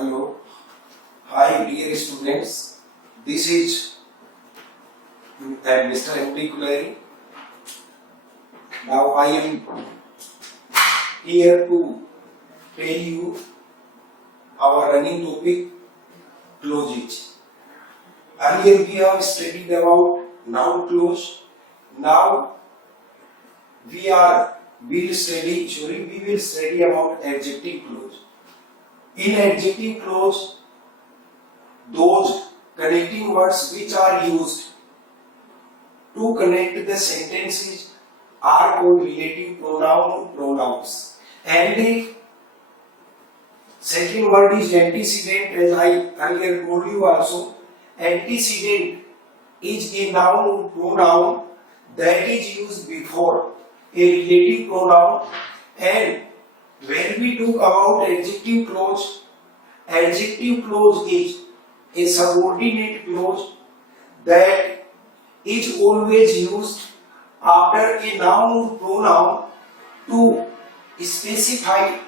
Hello. Hi dear students. This is Mr. M.D. Kulari. Now I am here to tell you our running topic clauses. Earlier we have studied about noun clause. Now we will study about adjective clause. In adjective clause, those connecting words which are used to connect the sentences are called relative pronouns. And the second word is antecedent, as I earlier told you also. Antecedent is a noun pronoun that is used before a relative pronoun. And when we talk about adjective clause is a subordinate clause that is always used after a noun pronoun to specify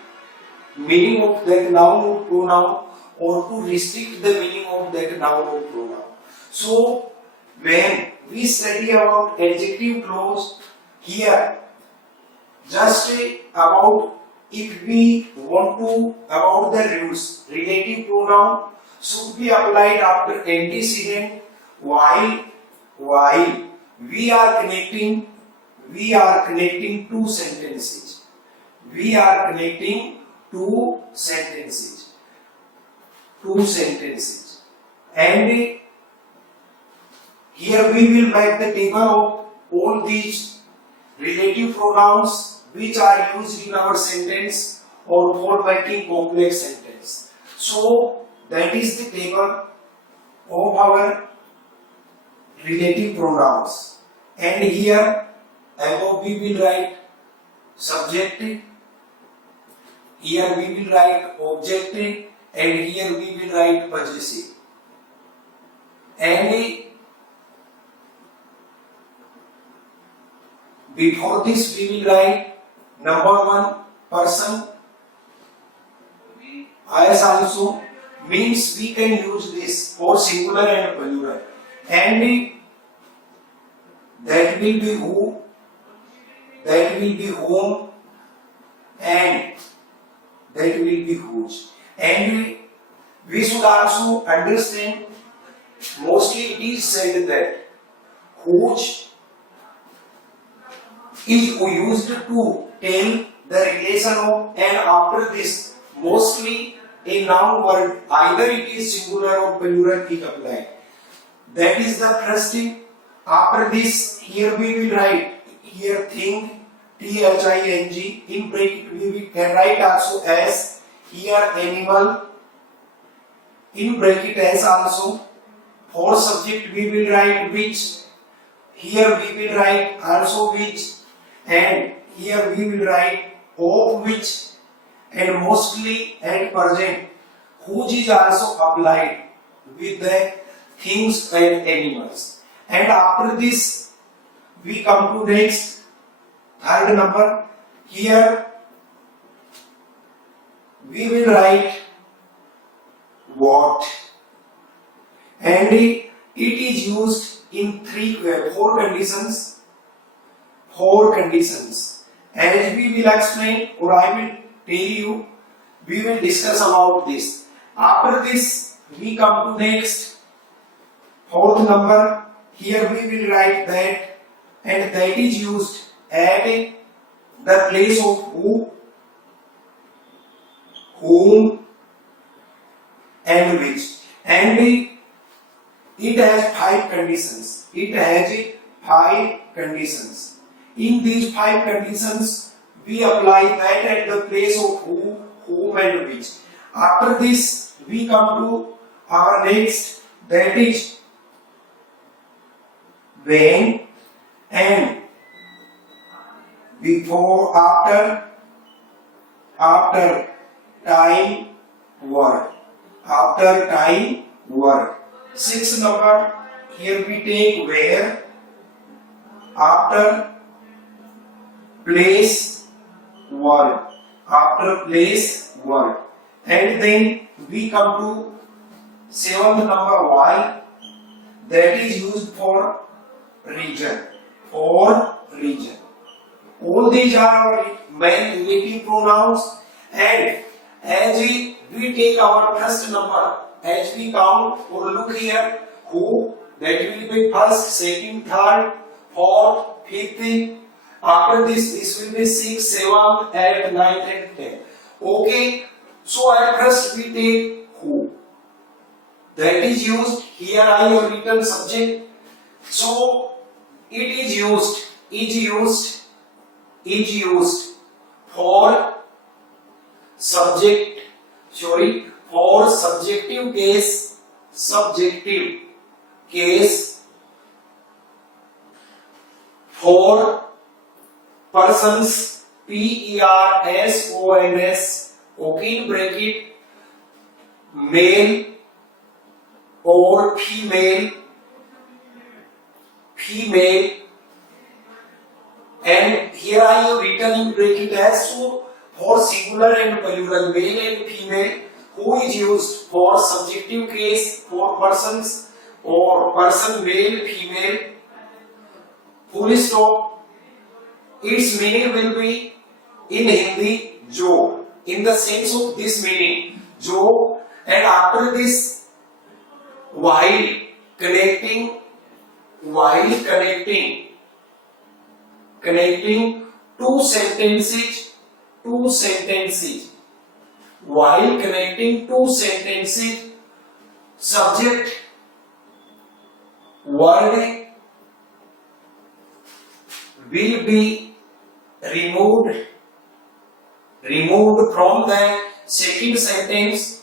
meaning of that noun pronoun or to restrict the meaning of that noun pronoun. So when we study about adjective clause here, just about if we want to about the rules, relative pronoun should be applied after antecedent while we are connecting two sentences. We are connecting two sentences. And here we will make the table of all these relative pronouns which are used in our sentence or for making complex sentence. So that is the table of our relative pronouns. And here above we will write subject, here we will write object, and here we will write possessive. And before this we will write number one person. As also means we can use this for singular and plural. And that will be who, that will be whom, and that will be whose. And we should also understand, mostly it is said that whose is used to tell the relation of, and after this mostly a noun word, either it is singular or plural, is applied. That is the first thing. After this, here we will write here thing, thing, in bracket we can write also as, here animal, in bracket as also. For subject we will write which, here we will write also which, and here we will write of which, and mostly at present whose is also applied with the things and animals. And after this we come to next third number. Here we will write what, and it is used in four conditions. As we will explain, or I will tell you, we will discuss about this. After this we come to next fourth number. Here we will write that, and that is used at the place of who, whom, and which. And it has five conditions. In these five conditions, we apply that at the place of who, whom, and which. After this, we come to our next, that is when, and before, after time word. Sixth number, here we take where, after place word. and then we come to seventh number Y, that is used for region. For region. All these are our main relative pronouns, and as we take our first number, as we count or look here, who, that will be first, second, third, fourth, fifth. After this will be 6, 7, 8, 9, and 10. Okay, so at first we take who. That is used, here I have written subject. So it is used for for subjective case for persons, persons, okay, in bracket, male or female, and here I have written in bracket as so for singular and plural, male and female, who is used for subjective case for persons or person, male, female, full stop. Its meaning will be in Hindi jo, in the sense of this meaning jo, and after this while connecting two sentences, while connecting two sentences, subject word will be removed from the second sentence,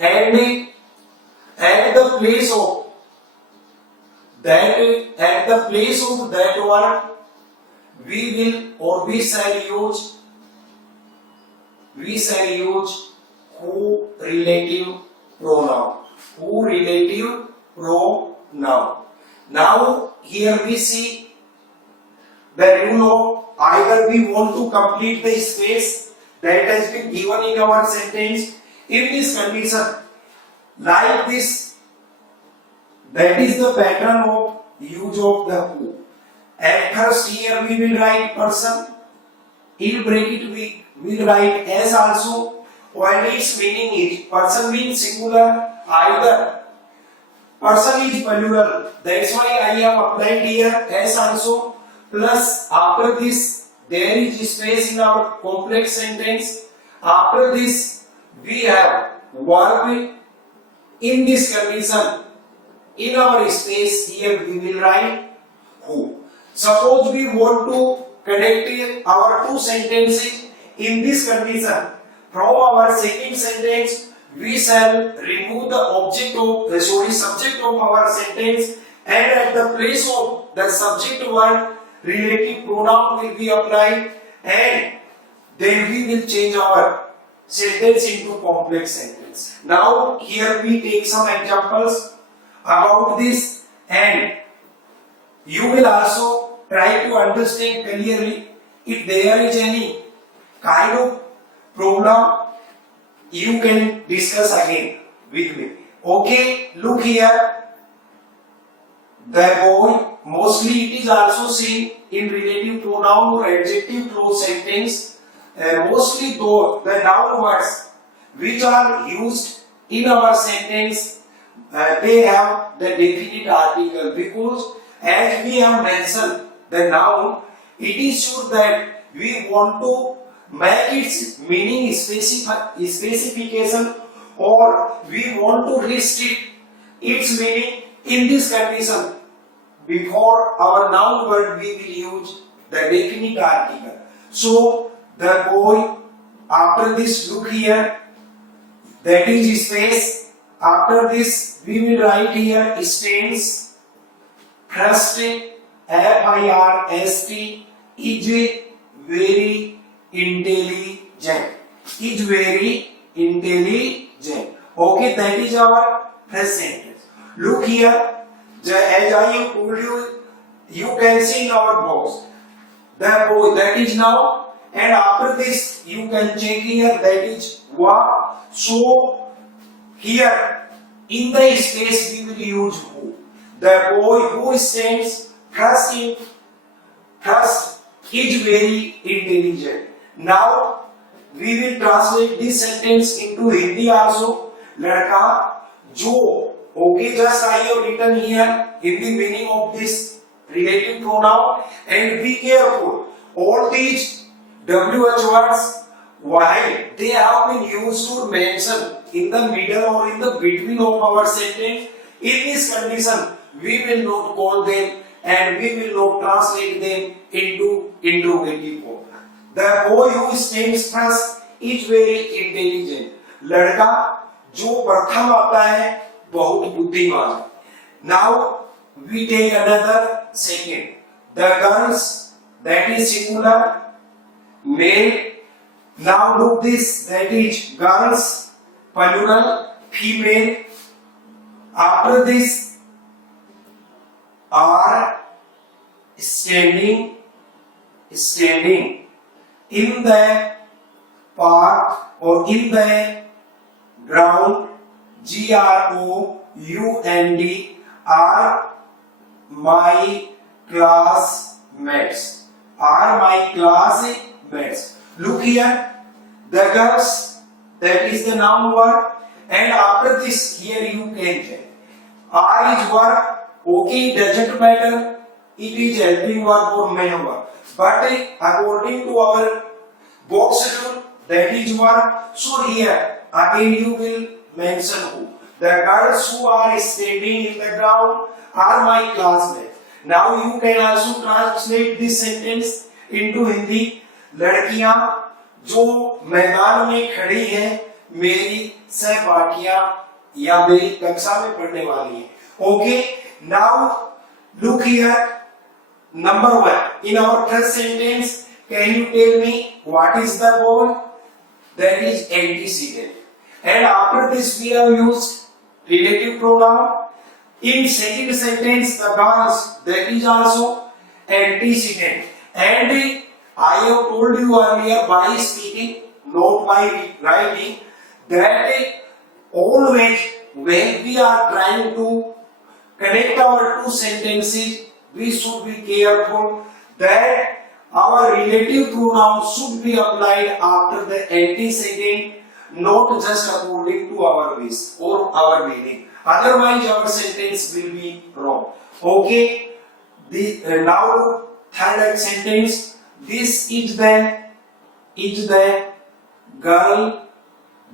and at the place of that word we shall use who relative pronoun. Now here we see that either we want to complete the space that has been given in our sentence. In this condition, like this, that is the pattern of use of the who. At first here we will write person, in bracket we will write as also, when its meaning is person means singular, either person is plural, that's why I have applied here as also, plus after this there is space in our complex sentence. After this we have verb. In this condition, in our space here we will write who. Suppose we want to connect our two sentences. In this condition, from our second sentence we shall remove the subject of our sentence, and at the place of the subject word relative pronoun will be applied, and then we will change our sentence into complex sentence. Now here we take some examples about this, and you will also try to understand clearly. If there is any kind of problem, you can discuss again with me. Okay, look here. The boy, mostly it is also seen in relative pronoun or adjective clause sentence. Mostly though the noun words which are used in our sentence, they have the definite article, because as we have mentioned the noun, it is sure that we want to make its meaning specification, or we want to restrict its meaning. In this condition, before our noun word we will use the definite article. So the boy, after this look here, that is space. After this we will write here stands. First, FIRST is very intelligent. Okay, that is our first sentence. Look here, as I have told you you can see in our box the boy, that is noun, and after this you can check here, that is verb. So here in the space we will use who. The boy who stands first is very intelligent. Now we will translate this sentence into Hindi also. लड़का जो, okay, just I have written here in the meaning of this relative pronoun, and be careful, all these WH words, while they have been used to mention in the middle or in the between of our sentence, in this condition we will not call them and we will not translate them into interrogative form. The boy who stands first is very intelligent. लड़का जो प्रथम आता है बहुत बुद्धिमान है. Now we take another second. The girls, that is singular, male. Now look this, that is girls, plural, female. After this are standing in the park or in the ground. GROUND are my classmates. Are my classmates. Look here, the girls, that is the noun word, and after this here you can check. Are is verb, okay, it doesn't matter, it is helping verb or main verb. But according to our box schedule, that is verb. So here again you will mention who. The girls who are standing in the ground are my classmates. Now you can also translate this sentence into Hindi. लड़कियां जो मैदान में खड़ी हैं मेरी सहपाठियां या मेरी कक्षा में पढ़ने वाली हैं. Okay, now look here. Number 1, in our first sentence, can you tell me what is the verb? That is antecedent. And after this we have used relative pronoun. In second sentence, the girls, that is also antecedent. And I have told you earlier by speaking, not by writing, that always when we are trying to connect our two sentences, we should be careful that our relative pronoun should be applied after the antecedent, not just according to our wish or our meaning. Otherwise, our sentence will be wrong. Okay. Now third sentence. This is the girl.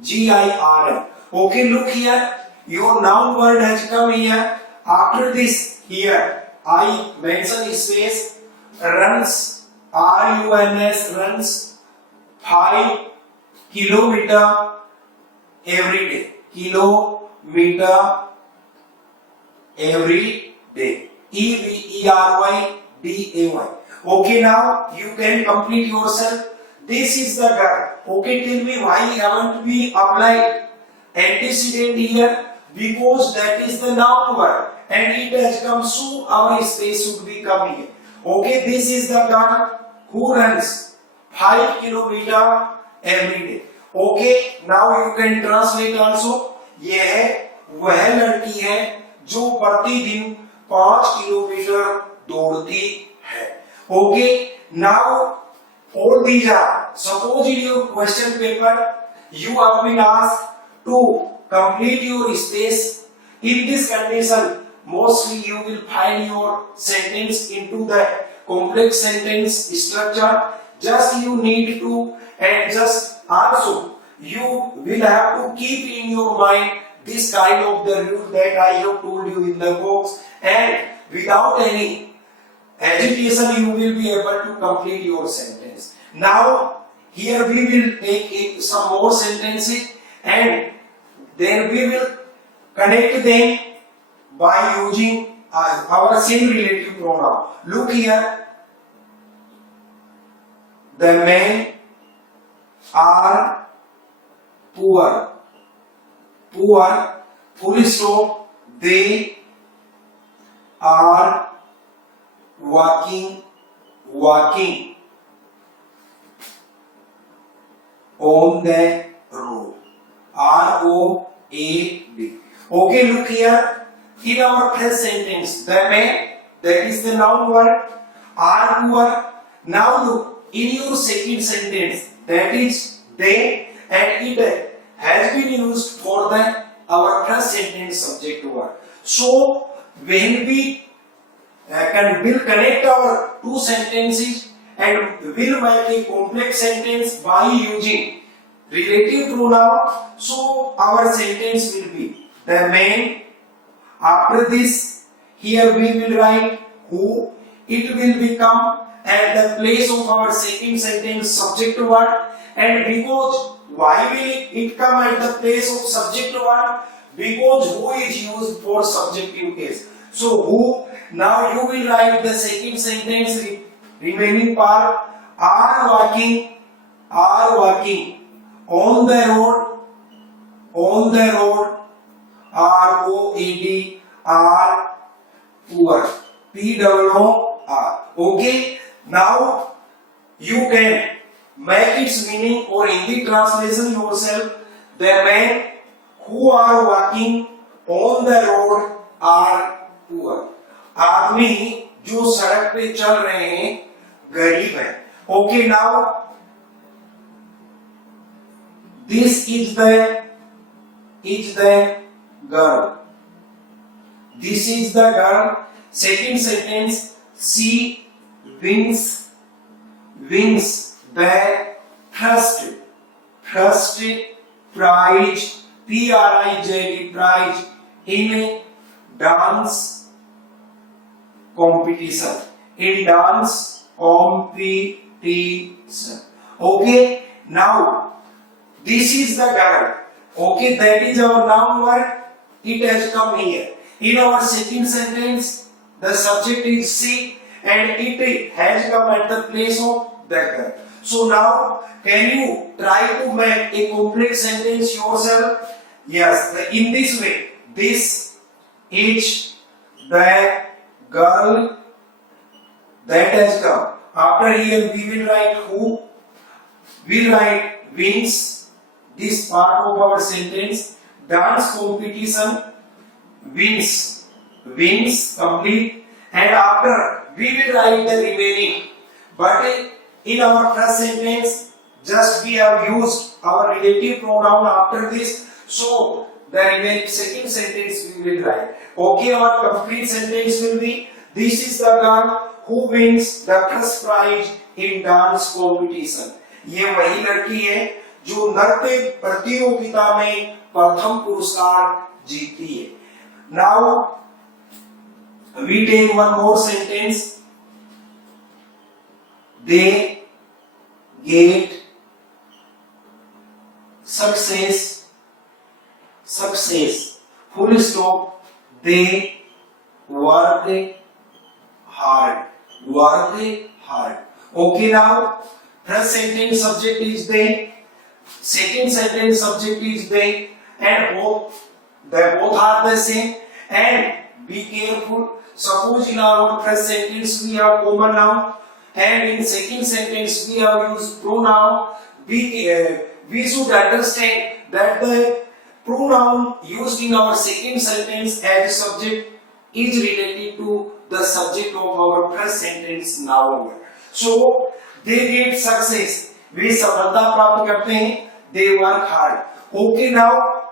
GIRL. Okay. Look here. Your noun word has come here. After this, here I mention space. Runs. RUNS. Runs 5 kilometer every day. Kilometer every day. EVERYDAY. Okay, now you can complete yourself. This is the girl. Okay, tell me why haven't we applied antecedent here? Because that is the noun word and it has come, so our space should be coming here. Okay, this is the girl who runs 5 kilometer every day. Okay, now you can translate also. यह वह लड़की है जो प्रतिदिन 5 kilometre दौड़ती है. Okay, now all these are, suppose in your question paper you have been asked to complete your space. In this condition, mostly you will find your sentence into the complex sentence structure. Just you need to adjust. Also you will have to keep in your mind this kind of the rule that I have told you in the box, and without any agitation you will be able to complete your sentence. Now here we will take some more sentences and then we will connect them by using our same relative pronoun. Look here. The men are poor. Poor, full stop. They are walking, walking on the road. R-O-A-D. Okay, look here. In our first sentence, the man, that is the noun word, are poor. Now look, in your second sentence, that is they, and it has been used for the our first sentence subject word. So when we will connect our two sentences and will make a complex sentence by using relative pronoun, so our sentence will be the man. After this, here we will write who. It will become at the place of our second sentence subject word. And because why will it come at the place of subject word? Because who is used for subjective case. So who. Now you will write the second sentence remaining part. Are walking on the road, R-O-A-D, are poor, P-O-O-R. Okay, now you can make its meaning or Hindi translation yourself. The men who are walking on the road are poor. आदमी जो सड़क पे चल रहे हैं गरीब है. Okay, now this is the girl. This is the girl. Second sentence, she wins the first prize, P-R-I-Z-E, prize in a dance competition. In dance competition. Okay, now this is the girl. Okay, that is our noun word. It has come here. In our second sentence, the subject is she and it has come at the place of that girl. So now, can you try to make a complex sentence yourself? Yes, in this way. This is the girl that has come. After here, we will write who. We will write wins. This part of our sentence, dance competition, wins complete, and after we will write the remaining. But in our first sentence, just we have used our relative pronoun after this, so the remaining second sentence we will write. Okay, our complete sentence will be: this is the girl who wins the first prize in dance competition. ये वही लड़की है जो नृत्य प्रतियोगिता में प्रथम पुरस्कार जीती है. Now we take one more sentence. They get success, full stop. They work hard. Okay, now first sentence subject is they, second sentence subject is they, and both are the same. And be careful. Suppose in our first sentence we have common noun, and in second sentence we have used pronoun. We should understand that the pronoun used in our second sentence as subject is related to the subject of our first sentence noun. So they get success. वे सफलता प्राप्त करते हैं. They work hard. Okay, now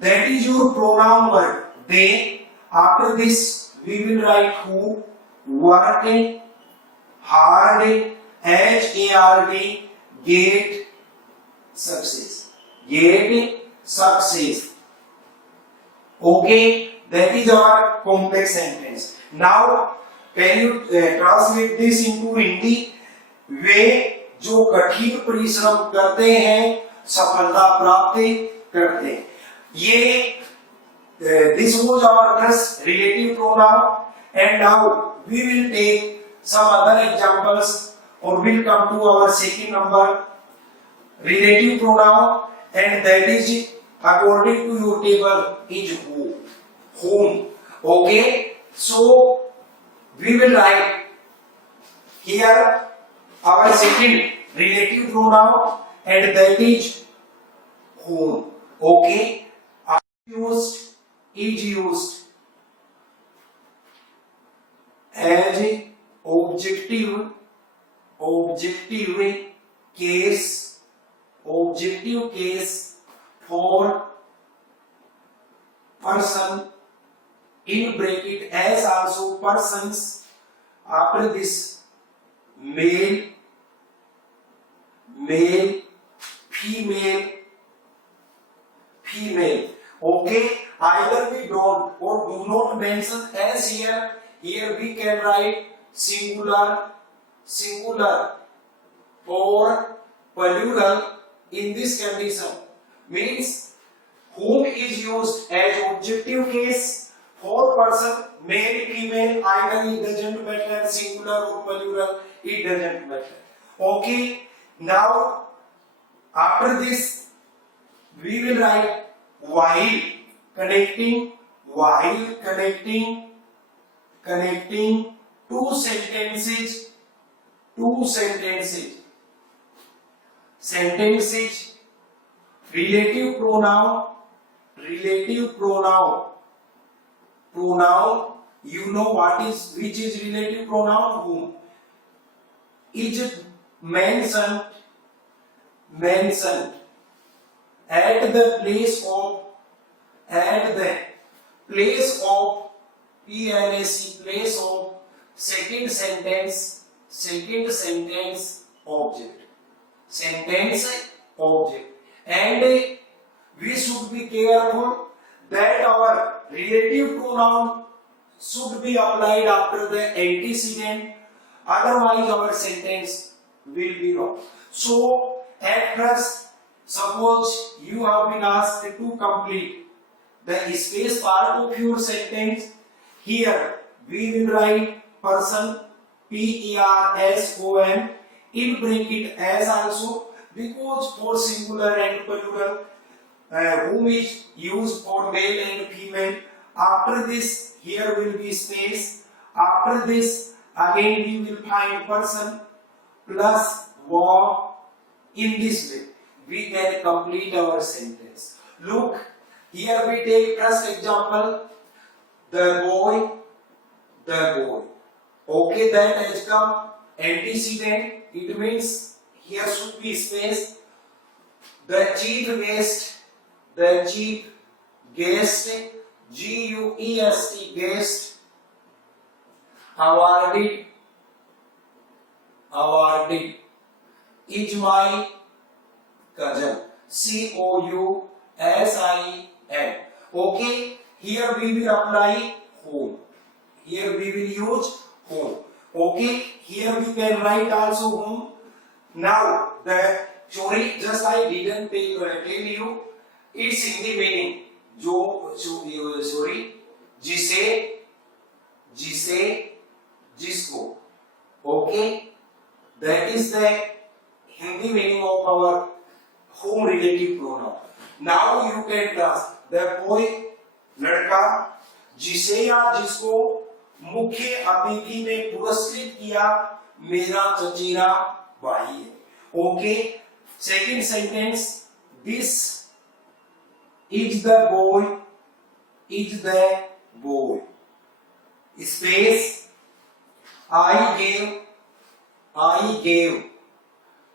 that is your pronoun word. They. After this, we will write who. Work hard, H-A-R-D, get success. Okay, that is our complex sentence. Now, can you translate this into Hindi? वे जो कठिन परिश्रम करते हैं सफलता प्राप्त करते हैं. ये this was our first relative pronoun, and now we will take some other examples or will come to our second number relative pronoun, and that is according to your table is whom. Okay, so we will write Here our second relative pronoun, and that is whom. Okay, is used as a objective case for person, in bracket as also persons. After this, male, female. Okay, either we don't or do not mention as here. Here we can write singular or plural in this condition. Means whom is used as objective case for person, male, female, either it doesn't matter, singular or plural, it doesn't matter. Okay, now after this we will write while connecting two sentences. Relative pronoun, you know which is relative pronoun? Whom is mentioned at the place of place of second sentence object. And we should be careful that our relative pronoun should be applied after the antecedent, otherwise our sentence will be wrong. So at first, suppose you have been asked to complete the space part of your sentence. Here we will write person, person, in bracket as also, because for singular and plural, whom is used for male and female. After this, here will be space. After this, again we will find person plus verb. In this way, we can complete our sentence. Look, here we take first example, the boy. Okay, that has come antecedent. It means here should be space. The chief guest, G-U-E-S-T, guest, awarded, is my cousin, cousin. Okay, here we will apply whom. Here we will use whom. Okay, here we can write also whom. Now just I didn't tell you its Hindi meaning. जिसे, जिसको. Okay, that is the Hindi meaning of our whom relative pronoun. Now you can trust the boy, लड़का, जिसे या जिसको मुख्य अतिथि ने पुरस्कृत किया, मेरा चचेरा भाई है. Okay, second sentence, this is the boy, space, I gave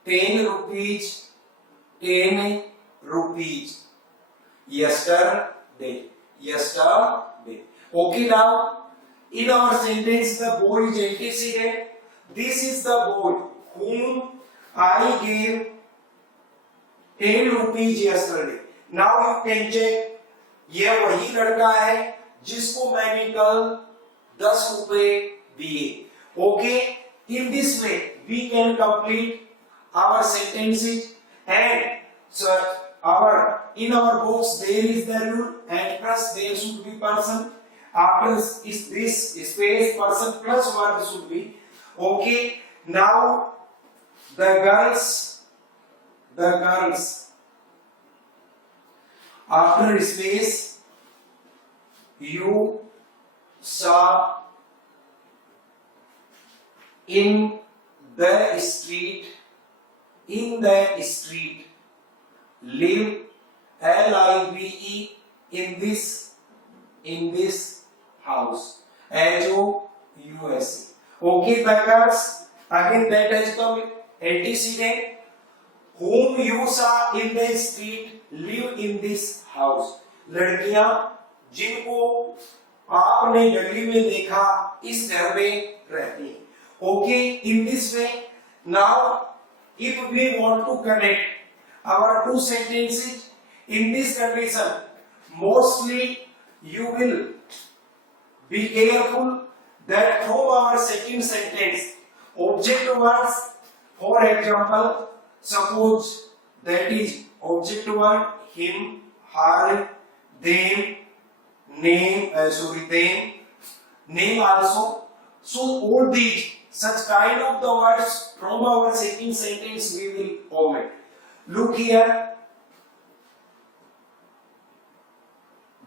10 rupees yesterday. Okay, now in our sentence the boy is antecedent. This is the boy whom I gave 10 rupees yesterday. Now you can check, यह वही लड़का है जिसको मैंने कल 10 रुपए दिए. Okay, in this way we can complete our sentences. And so in our books there is the rule, and plus there should be person. After is this space, person plus verb should be. Okay, now the girls, after space, you saw in the street, in the street, live, L-I-V-E, in this house, H-O-U-S-E. Okay, beggars, again that has come antecedent. Whom you saw in the street live in this house. लड़कियां जिनको आपने गली में देखा इस घर में रहती हैं. Okay, in this way, now if we want to connect our two sentences in this condition, mostly you will be careful that from our second sentence, object words, for example, suppose that is object word, him, her, them, name, them, name also. So all these such kind of the words from our second sentence we will omit. Look here.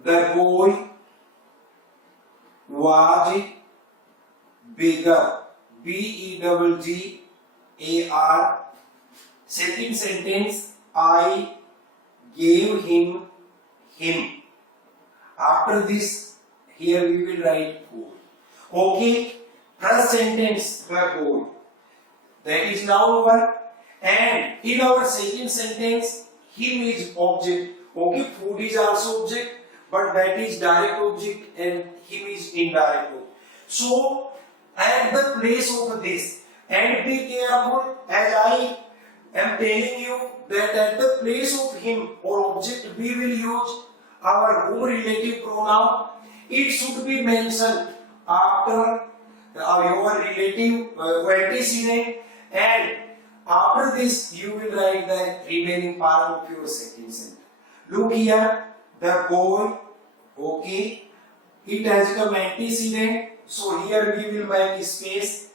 The boy was bigger. B-E-G-G-A-R. Second sentence, I gave him. After this, here we will write food. Okay. First sentence, the boy. That is noun verb. And in our second sentence, him is object. Okay, food is also object, but that is direct object and him is indirect object. So, at the place of this, and be careful as I am telling you that at the place of him or object we will use our whom relative pronoun. It should be mentioned after your relative antecedent, and after this you will write the remaining part of your second sentence. Look here, the boy, okay, it has come antecedent, so here we will make space.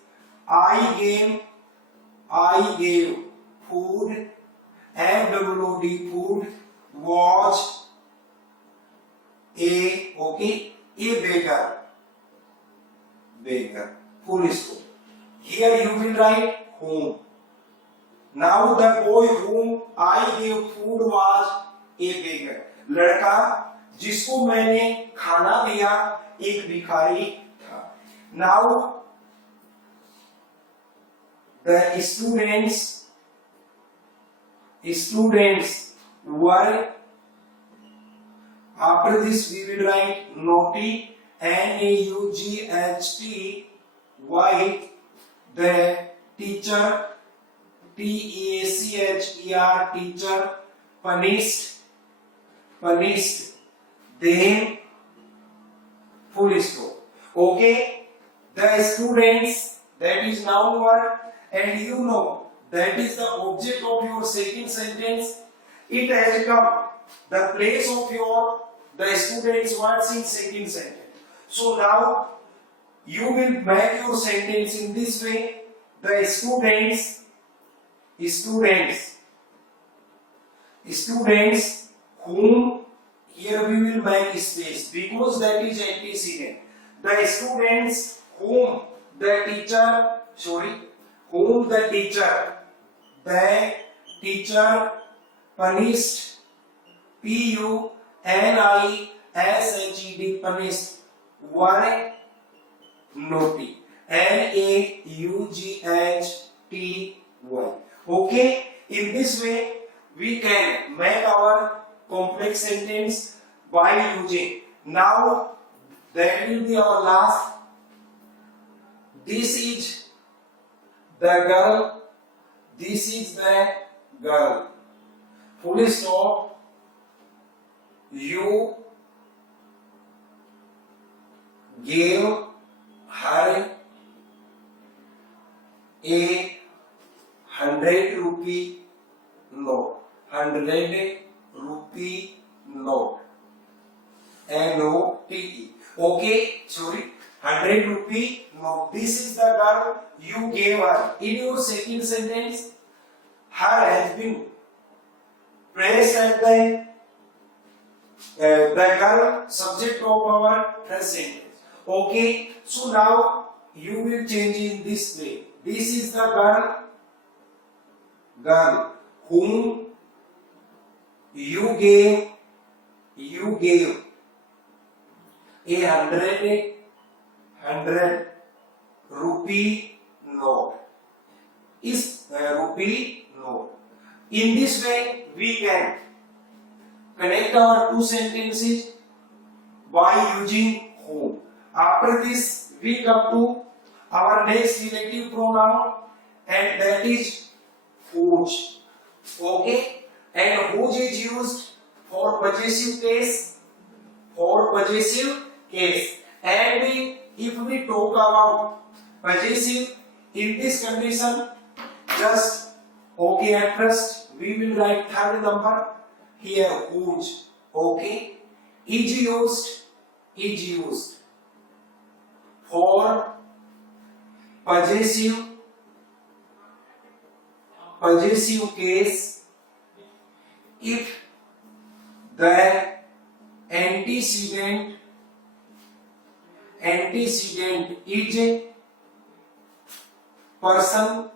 I gave food, F-O-O-D, food, was a beggar, full stop. Here you will write whom. Now the boy whom I gave food was a beggar. लड़का जिसको मैंने खाना दिया एक भिखारी था. Now the students were, after this we will write naughty, N-A-U-G-H-T-Y. The teacher, T-E-A-C-H-E-R, teacher, punished them, full stop. Okay, the students, that is noun word, and you know that is the object of your second sentence. It has come the place of your the students words in second sentence. So now you will make your sentence in this way. The students whom, here we will make space because that is antecedent. The students whom the teacher punished, P-U-N-I-S-H-E-D, punished, were naughty, N-A-U-G-H-T-Y. Okay, in this way we can make our complex sentence by using. Now that will be our last. This is the girl, this is the girl, full stop. You gave her a 100-rupee note. 100-rupee note. N-O-T-E. Okay, sorry. 100-rupee note. This is the girl you gave her. In your second sentence, her has been placed at the girl subject of our first sentence. Okay, so now you will change in this way. This is the girl whom you gave a 100 rupee note. Is rupee note. In this way, we can connect our two sentences by using whom. After this, we come to our next relative pronoun, and that is whose. Okay, and whose is used for possessive case. And if we talk about possessive in this condition, just okay, at first we will write third number here, whose. Okay, is used for possessive case if the antecedent is a person,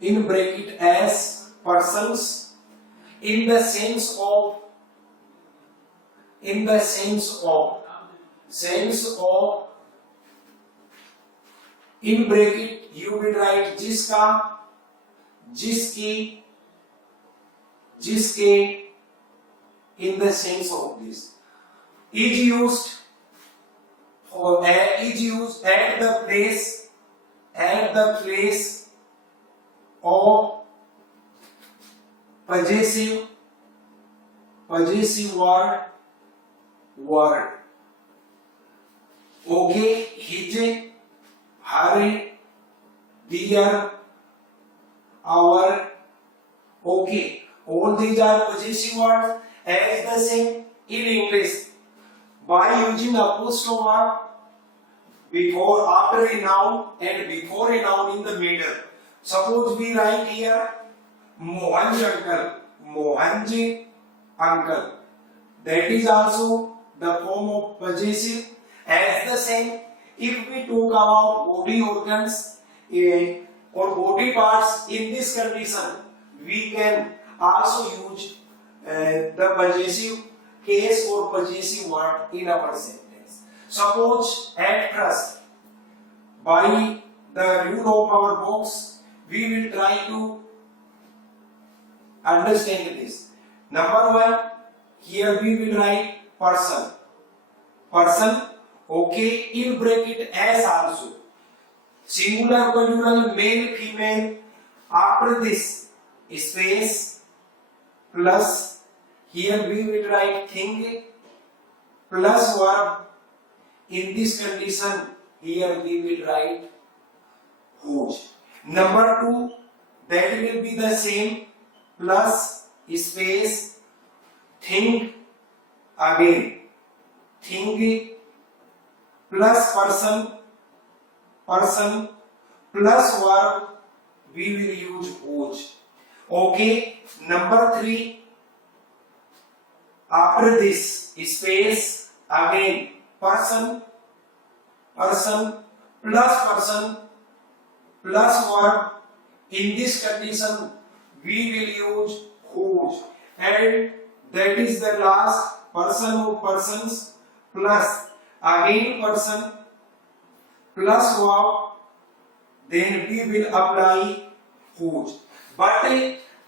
in bracket as persons, in the sense of in bracket you will write जिसका, जिसकी, जिसके, in the sense of this. Is used at the place of possessive word. Okay, his, her, their, our. Okay, all these are possessive words as the same in English. By using apostrophe mark before, after a noun and before a noun in the middle. Suppose we write here Mohan's uncle. That is also the form of possessive. As the same, if we talk about body organs or body parts in this condition, we can also use the possessive case or possessive word in our sentence. Suppose at first, by the rule of our box, we will try to understand this. Number one, here we will write person. Okay, in bracket as also. Singular, plural, male, female. After this, space plus, here we will write thing plus verb. In this condition, here we will write whose. Number two, that will be the same, plus space thing again, thing plus person plus verb, we will use whose. Okay, number three, after this space again person plus verb. In this condition, we will use whose, and that is the last, person of persons plus again person plus verb. Then we will apply whose. But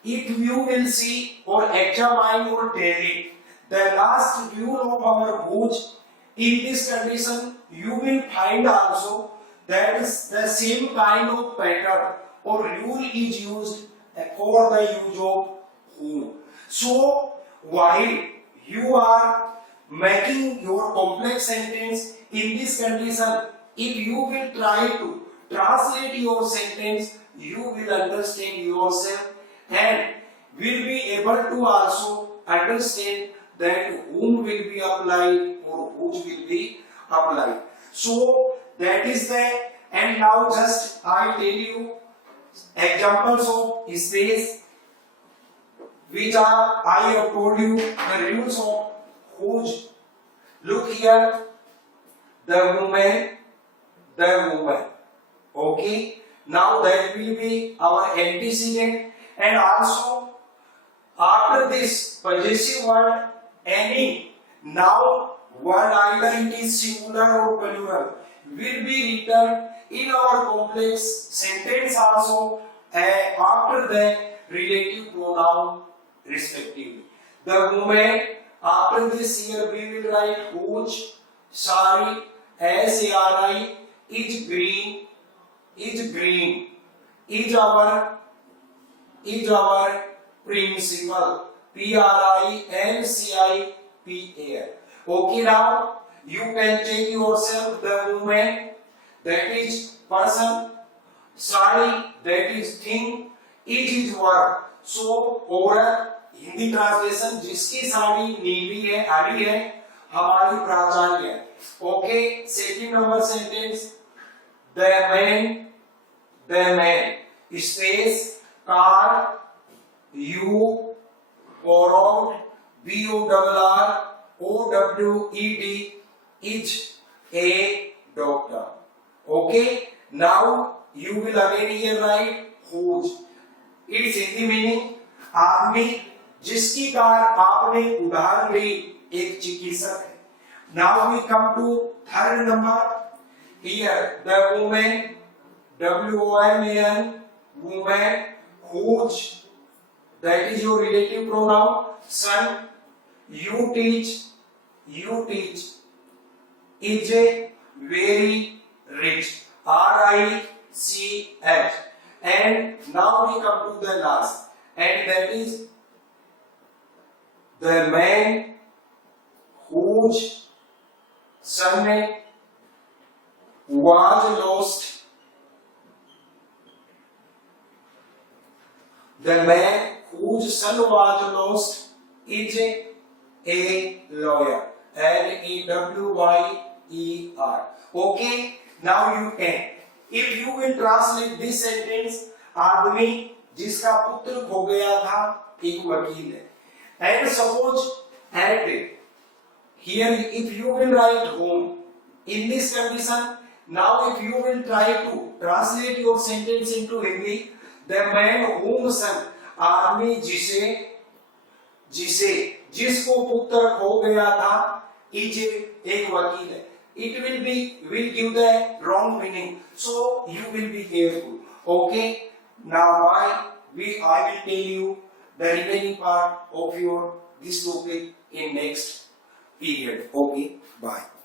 if you will see or examine or tally the last rule of our whose, in this condition you will find also that is the same kind of pattern or rule is used for the use of whom. So while you are making your complex sentence in this condition, if you will try to translate your sentence, you will understand yourself and will be able to also understand that whom will be applied or whose will be applied. So that is the, and now just I tell you examples of space which are, I have told you the rules of whose. Look here, the woman, Okay, now that will be our antecedent, and also after this possessive word, any noun word, either it is singular or plural, will be written in our complex sentence also, and after that relative pronoun respectively. The moment after this here we will write whose, sari, sari, is green, is green, is our principal, principal. Okay, now you can check yourself the movement, that is person, sari, that is thing, is verb. So overall Hindi translation, जिसकी साड़ी नीली है, हरी है, हमारी प्राचार्य है. Okay, second number sentence, the man space car, you borrowed, borrowed, is a doctor. Okay, now you will again here write whose. Its Hindi meaning आदमी जिसकी car आपने उधार ली एक चिकित्सक है. Now we come to third number. Here the woman, woman, woman, whose, that is your relative pronoun. Son, you teach, is a very rich, rich. And now we come to the last, and that is the man whose son was lost. The man whose son was lost is a lawyer, Lawyer. Okay, now you can, if you will translate this sentence, आदमी जिसका पुत्र खो गया था एक वकील है. And suppose at here if you will write home in this condition, now if you will try to translate your sentence into Hindi, the man whom son, आदमी जिसको पुत्र खो गया था, is एक वकील है. It will give the wrong meaning, so you will be careful. Okay, now I will tell you the remaining part of this topic in next period. Okay, bye.